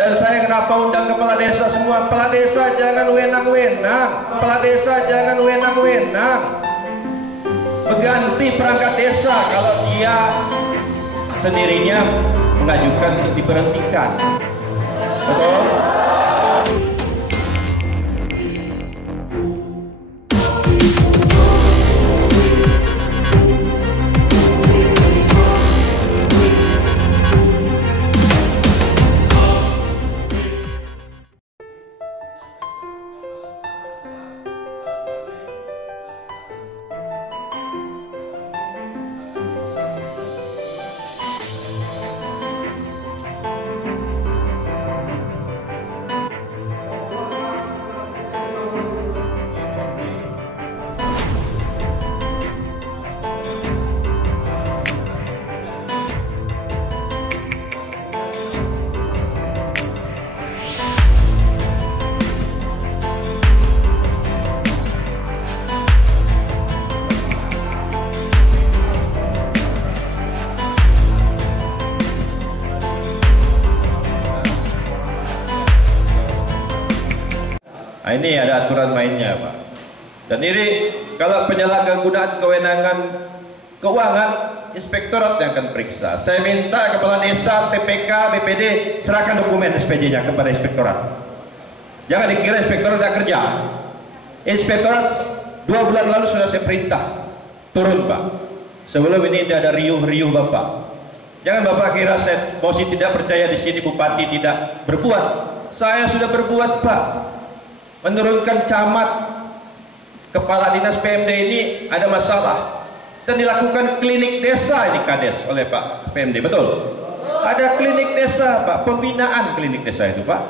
Dan saya kenapa undang kepala desa semua? Kepala desa jangan wenang-wenang. Kepala desa jangan wenang-wenang. Mengganti perangkat desa kalau dia sendirinya mengajukan untuk diberhentikan. Betul? Nah, ini ada aturan mainnya, Pak. Dan ini kalau penyalahgunaan kewenangan keuangan, inspektorat yang akan periksa. Saya minta kepala desa, TPK, BPD serahkan dokumen SPJ-nya kepada inspektorat. Jangan dikira inspektorat tidak kerja. Inspektorat 2 bulan lalu sudah saya perintah turun, Pak. Sebelum ini tidak ada riuh-riuh Bapak. Jangan Bapak kira saya Mosi tidak percaya di sini Bupati tidak berbuat. Saya sudah berbuat, Pak. Menurunkan camat, kepala dinas PMD ini ada masalah dan dilakukan klinik desa di Kades oleh Pak PMD, betul? Ada klinik desa, Pak, pembinaan klinik desa itu, Pak.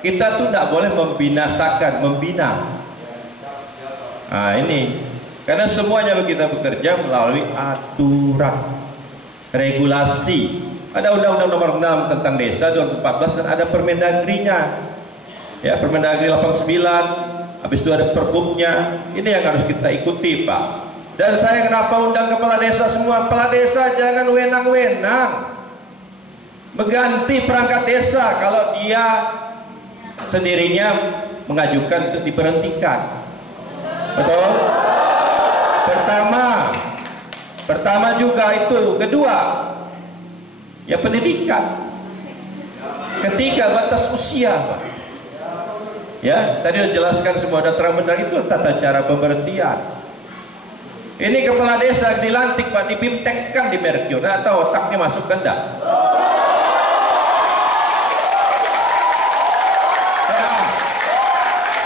Kita tuh tidak boleh membinasakan, membina. Nah ini, karena semuanya kita bekerja melalui aturan, regulasi. Ada Undang-Undang Nomor 6 tentang Desa 2014 dan ada Permendagri-nya. Ya, Permendagri 89, habis itu ada Perpubnya. Ini yang harus kita ikuti, Pak. Dan saya kenapa undang kepala desa semua? Kepala desa jangan wenang-wenang. Mengganti perangkat desa kalau dia sendirinya mengajukan untuk diberhentikan. Betul? Pertama juga itu. Kedua, ya pendidikan. Ketiga, batas usia, Pak. Ya, tadi sudah jelaskan semua, ada terang benar itu tata cara pemberhentian. Ini kepala desa dilantik, Pak, dibimtekkan di Merkur, atau otaknya masuk ke enggak?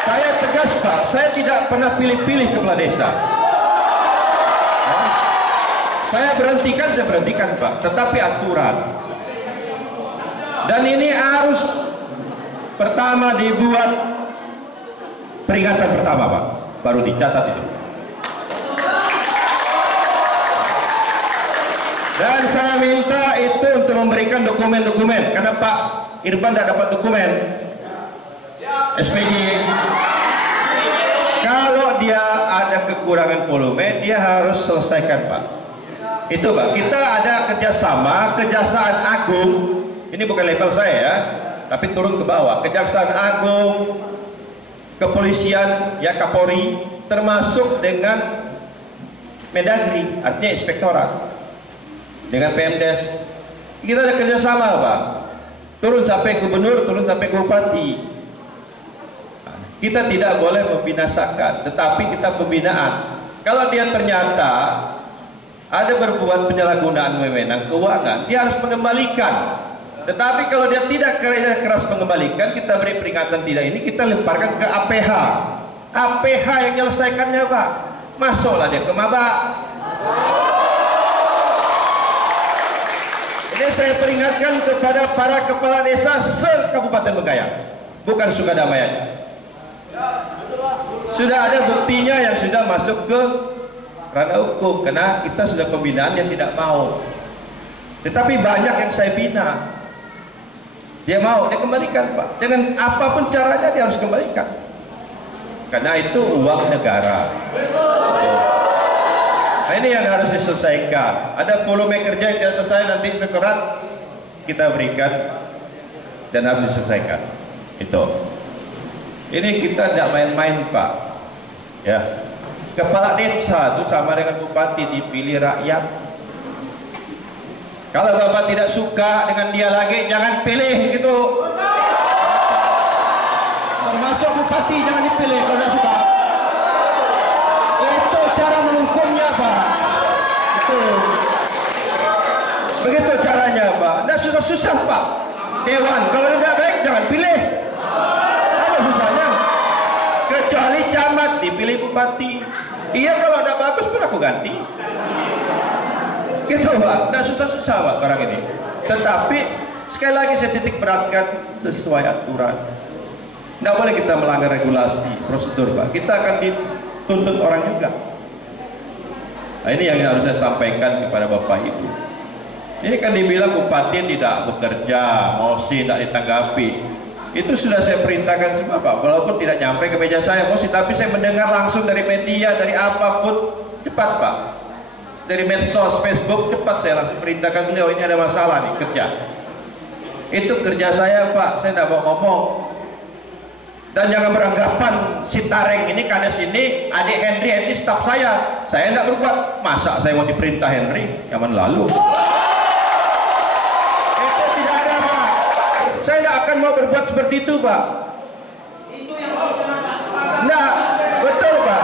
Saya tegas, Pak, saya tidak pernah pilih-pilih kepala desa. Saya berhentikan, Pak, tetapi aturan. Dan ini harus pertama dibuat peringatan pertama, Pak, baru dicatat itu. Dan saya minta itu untuk memberikan dokumen-dokumen, karena Pak Irfan tidak dapat dokumen SPJ. Kalau dia ada kekurangan volume, dia harus selesaikan, Pak. Itu, Pak, kita ada kerjasama Kejaksaan Agung. Ini bukan level saya ya, tapi turun ke bawah. Kejaksaan Agung, kepolisian, ya Kapolri, termasuk dengan Mendagri, artinya inspektorat, dengan Pemdes. Kita ada kerjasama, Pak. Turun sampai gubernur, turun sampai bupati. Kita tidak boleh membinasakan, tetapi kita pembinaan. Kalau dia ternyata ada berbuat penyalahgunaan wewenang keuangan, dia harus mengembalikan. Tetapi kalau dia tidak keras mengembalikan, kita beri peringatan tidak ini, kita lemparkan ke APH. APH yang menyelesaikannya, Pak. Masuklah dia ke maba. Ini saya peringatkan kepada para kepala desa se-Kabupaten Bengkayang, bukan Sukadamai aja. Sudah ada buktinya yang sudah masuk ke ranah hukum, karena kita sudah pembinaan yang tidak mau. Tetapi banyak yang saya bina, dia mau, dia kembalikan, Pak. Dengan apapun caranya dia harus kembalikan, karena itu uang negara. Nah ini yang harus diselesaikan. Ada volume kerja yang tidak selesai, nanti inspektorat kita berikan dan harus diselesaikan. Itu. Ini kita tidak main-main, Pak. Ya. Kepala desa itu sama dengan bupati, dipilih rakyat. Kalau Bapak tidak suka dengan dia lagi, jangan pilih gitu. Termasuk bupati jangan dipilih kalau tidak suka. Itu cara menghukumnya, Pak. Itu. Begitu caranya, Pak. Tidak susah-susah, Pak. Dewan, kalau tidak baik jangan pilih. Ada susahnya. Kecuali camat dipilih bupati. Iya, kalau tidak bagus pun aku ganti. Gitu, Pak. Tidak susah-susah, Pak, orang ini. Tetapi sekali lagi saya titik beratkan sesuai aturan. Tidak boleh kita melanggar regulasi, prosedur, Pak. Kita akan dituntut orang juga. Nah, ini yang harus saya sampaikan kepada Bapak Ibu. Ini kan dibilang bupati tidak bekerja, mosi tidak ditanggapi. Itu sudah saya perintahkan semua, Pak. Walaupun tidak nyampe ke meja saya, mosi, tapi saya mendengar langsung dari media, dari apapun, cepat, Pak. Dari medsos, Facebook, cepat saya langsung perintahkan beliau, ini ada masalah nih, kerja. Itu kerja saya, Pak. Saya tidak mau ngomong. Dan jangan beranggapan si Tareng ini, Kades ini, adik Henry staf saya. Saya tidak berbuat. Masa saya mau diperintah Henry? Zaman lalu. Itu tidak ada, Pak. Saya tidak akan mau berbuat seperti itu, Pak. Itu yang mau kenal. Nah, betul, Pak.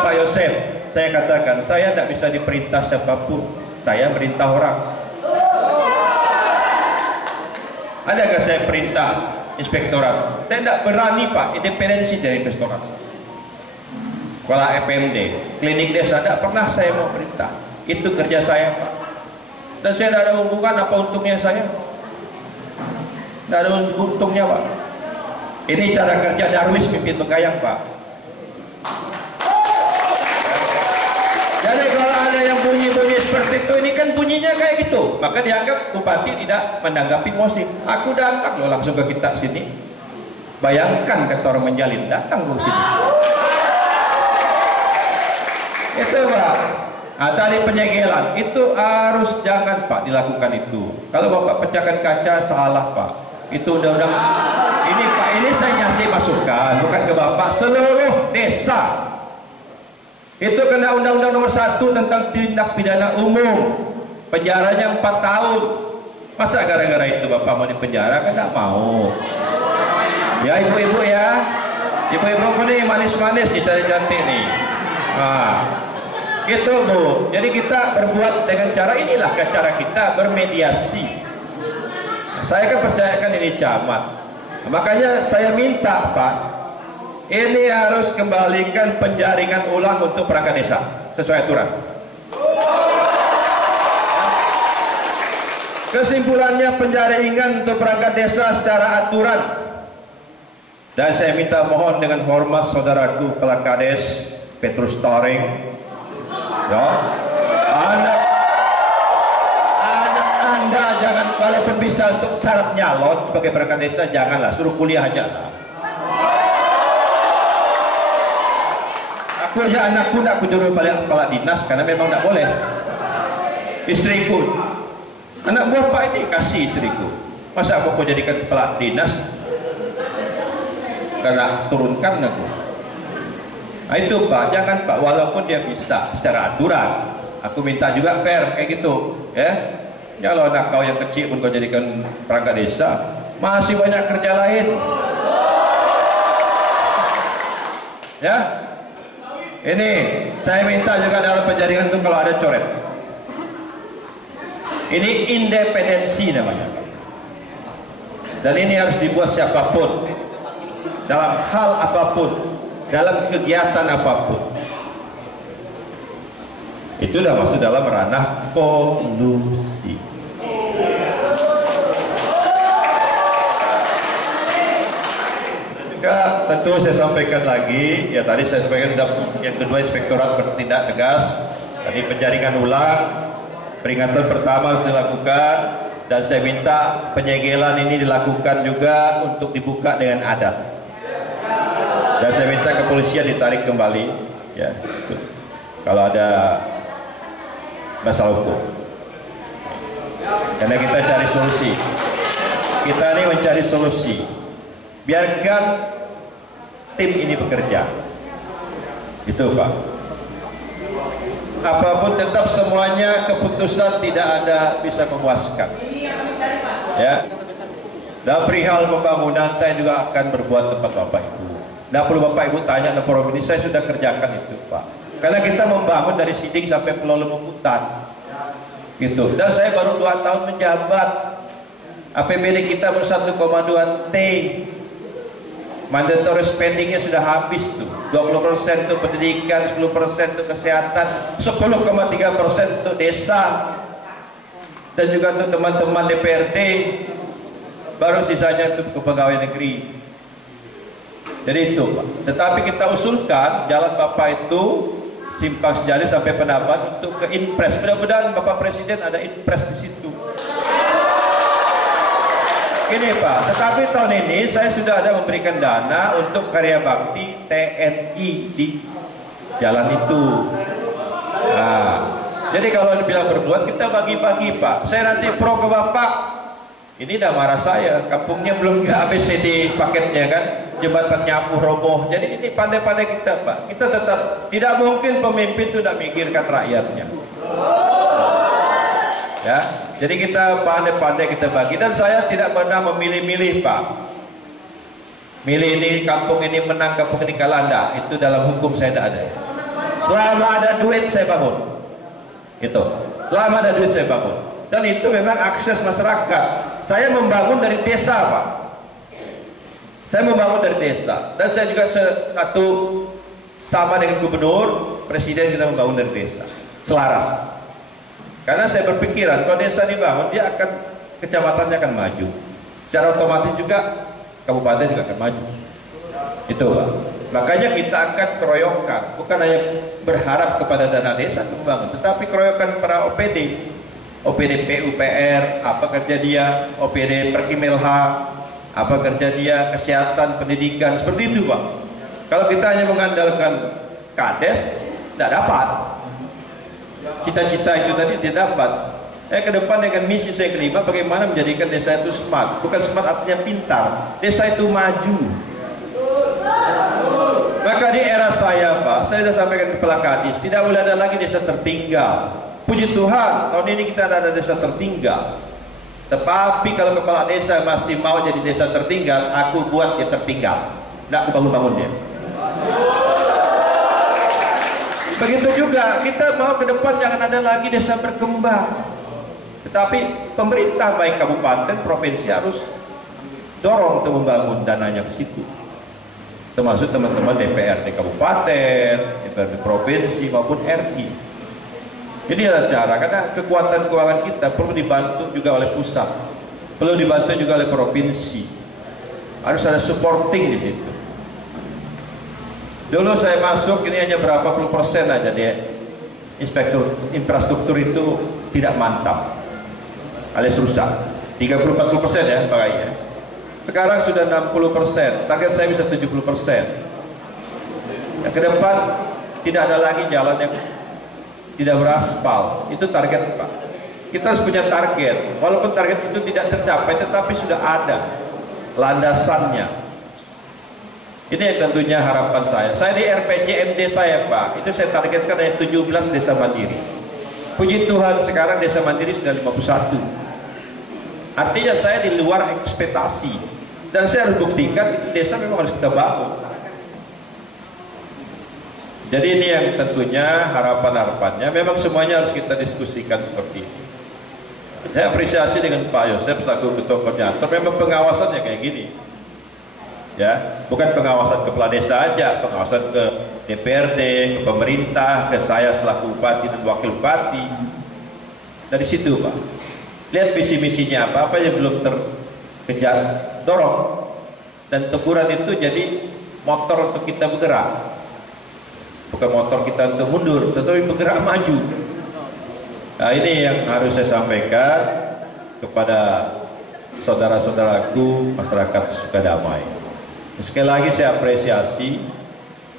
Pak Yosef, saya katakan, saya tidak bisa diperintah siapapun. Saya merintah orang. Adakah saya perintah inspektorat? Saya tidak berani, Pak, independensi dari inspektorat. Kepala FMD, klinik desa, tidak pernah saya mau perintah. Itu kerja saya, Pak. Dan saya tidak ada hubungan, apa untungnya saya? Tidak ada untungnya, Pak. Ini cara kerja Darwis pimpin Begayang, Pak. Jadi kalau ada yang bunyi-bunyi seperti itu, ini kan bunyinya kayak gitu, maka dianggap bupati tidak menanggapi mosi. Aku datang loh langsung ke kita sini. Bayangkan kata orang menjalin, datang ke sini. Itu, Pak. Nah, tadi penyegelan itu harus jangan, Pak, dilakukan itu. Kalau Bapak pecahkan kaca, salah, Pak. Itu undang-undang. Ini, Pak, ini saya ngasih masukan, bukan ke Bapak. Seluruh desa itu kena Undang-Undang Nomor 1 tentang tindak pidana umum, penjaranya 4 tahun. Masa gara-gara itu Bapak mau dipenjara? Kan tidak mau. Ya, ibu-ibu ya, ibu-ibu ini manis-manis, kita cantik nih. Nah, gitu, Bu. Jadi kita berbuat dengan cara inilah, cara kita bermediasi. Saya kan percayakan ini camat. Makanya saya minta, Pak, ini harus kembalikan penjaringan ulang untuk perangkat desa sesuai aturan. Kesimpulannya, penjaringan untuk perangkat desa secara aturan. Dan saya minta mohon dengan hormat saudaraku Kepala Kades Petrus Tareng, ya, anak Anda jangan, walaupun bisa untuk syarat nyalon sebagai perangkat desa, janganlah, suruh kuliah aja lah. Aku ya anakku nak kujuruh kepala dinas karena memang tidak boleh. Istriku, anak buah Pak ini kasih istriku. Masa aku jadikan kepala dinas? Karena turunkan aku. Nah itu, Pak, jangan, Pak, walaupun dia bisa secara aturan. Aku minta juga fair kayak gitu, ya. Kalau anak kau yang kecil pun kau jadikan perangkat desa, masih banyak kerja lain. Ya. Ini saya minta juga dalam penjaringan itu kalau ada coret. Ini independensi namanya. Dan ini harus dibuat siapapun, dalam hal apapun, dalam kegiatan apapun. Itu sudah masuk dalam ranah kolusi. Juga tentu saya sampaikan lagi, ya tadi saya sampaikan yang kedua, inspektorat bertindak tegas. Tadi penjaringan ulang, peringatan pertama harus dilakukan, dan saya minta penyegelan ini dilakukan juga untuk dibuka dengan adat. Dan saya minta kepolisian ditarik kembali, ya, kalau ada masalah hukum. Karena kita cari solusi. Kita ini mencari solusi. Biarkan tim ini bekerja. Itu Pak. Apapun tetap semuanya keputusan tidak ada bisa memuaskan. Ya. Dan perihal pembangunan saya juga akan berbuat tempat Bapak Ibu. Tidak perlu Bapak Ibu tanya ke forum ini, saya sudah kerjakan itu Pak. Karena kita membangun dari Siding sampai Pulau Lembutan. Gitu. Dan saya baru 2 tahun menjabat. APBD kita baru 1,2 T. Mandatory spendingnya sudah habis tuh. 20% untuk pendidikan, 10% untuk kesehatan, 10,3% untuk desa. Dan juga untuk teman-teman DPRD. Baru sisanya untuk ke pegawai negeri. Jadi itu Pak. Tetapi kita usulkan jalan Bapak itu Simpang Sejali sampai Penaban untuk ke Inpres. Mudah-mudahan Bapak Presiden ada Inpres di situ. Ini Pak, tetapi tahun ini saya sudah ada memberikan dana untuk karya bakti TNI di jalan itu. Nah, jadi kalau dibilang berbuat kita bagi-bagi Pak. Saya nanti pro ke Bapak. Ini udah marah saya, kampungnya belum ke ABCD paketnya kan, jembatan nyapu roboh. Jadi ini pandai-pandai kita Pak. Kita tetap tidak mungkin pemimpin itu tidak mikirkan rakyatnya. Ya, jadi kita pandai-pandai kita bagi, dan saya tidak pernah memilih-milih Pak. Milih ini kampung ini menang, kampung ini kalah, enggak. Itu dalam hukum saya tidak ada. Selama ada duit saya bangun. Gitu. Selama ada duit saya bangun. Dan itu memang akses masyarakat. Saya membangun dari desa Pak. Saya membangun dari desa. Dan saya juga satu sama dengan gubernur, presiden, kita membangun dari desa. Selaras. Karena saya berpikiran kalau desa dibangun, dia akan, kecamatannya akan maju. Secara otomatis juga kabupaten juga akan maju. Itu Pak. Makanya kita akan keroyokan, bukan hanya berharap kepada dana desa membangun, tetapi keroyokan para OPD, OPD PUPR, apa kerja dia, OPD Perkimilha, apa kerja dia, kesehatan, pendidikan, seperti itu Pak. Kalau kita hanya mengandalkan Kades, tidak dapat. Cita-cita itu tadi tidak dapat. Ke depan dengan misi saya kelima, bagaimana menjadikan desa itu smart. Bukan smart artinya pintar, desa itu maju. Maka di era saya Pak, saya sudah sampaikan ke Kepala Kadis, tidak boleh ada lagi desa tertinggal. Puji Tuhan, tahun ini kita ada desa tertinggal. Tetapi kalau kepala desa masih mau jadi desa tertinggal, aku buat dia tertinggal. Tidak aku bangun-bangun dia. Begitu juga kita mau ke depan jangan ada lagi desa berkembang. Tetapi pemerintah baik kabupaten, provinsi harus dorong untuk membangun dananya ke situ. Termasuk teman-teman DPRD kabupaten, DPRD provinsi maupun RI. Ini adalah cara, karena kekuatan keuangan kita perlu dibantu juga oleh pusat, perlu dibantu juga oleh provinsi. Harus ada supporting di situ. Dulu saya masuk ini hanya berapa puluh persen aja dia inspektur infrastruktur itu tidak mantap, alias rusak. 30-40% ya pakainya. Sekarang sudah 60%, target saya bisa 70%. Yang ke depan tidak ada lagi jalan yang tidak beraspal, itu target Pak. Kita harus punya target, walaupun target itu tidak tercapai, tetapi sudah ada landasannya. Ini yang tentunya harapan saya. Saya di RPJMD saya Pak, itu saya targetkan ada 17 desa mandiri. Puji Tuhan sekarang desa mandiri sudah 51. Artinya saya di luar ekspektasi, dan saya harus buktikan itu desa memang harus kita bangun. Jadi ini yang tentunya harapan-harapannya, memang semuanya harus kita diskusikan seperti ini. Saya apresiasi dengan Pak Yosef selaku Ketua Koordinator, memang pengawasannya kayak gini. Ya, bukan pengawasan kepala desa aja, pengawasan ke DPRD, ke pemerintah, ke saya selaku bupati dan wakil bupati. Dari situ Pak, lihat visi misinya apa yang belum terkejar, dorong, dan teguran itu jadi motor untuk kita bergerak, bukan motor kita untuk mundur, tetapi bergerak maju. Nah ini yang harus saya sampaikan kepada saudara-saudaraku masyarakat Sukadamai. Sekali lagi saya apresiasi,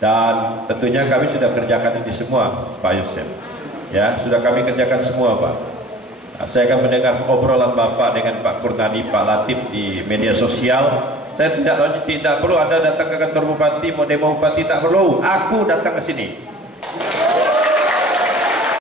dan tentunya kami sudah kerjakan ini semua Pak Yosef, ya sudah kami kerjakan semua Pak. Saya akan mendengar obrolan Bapak dengan Pak Kurnadi, Pak Latif di media sosial. Saya tidak perlu Anda datang ke kantor bupati, mau demo bupati, tak perlu. Aku datang ke sini.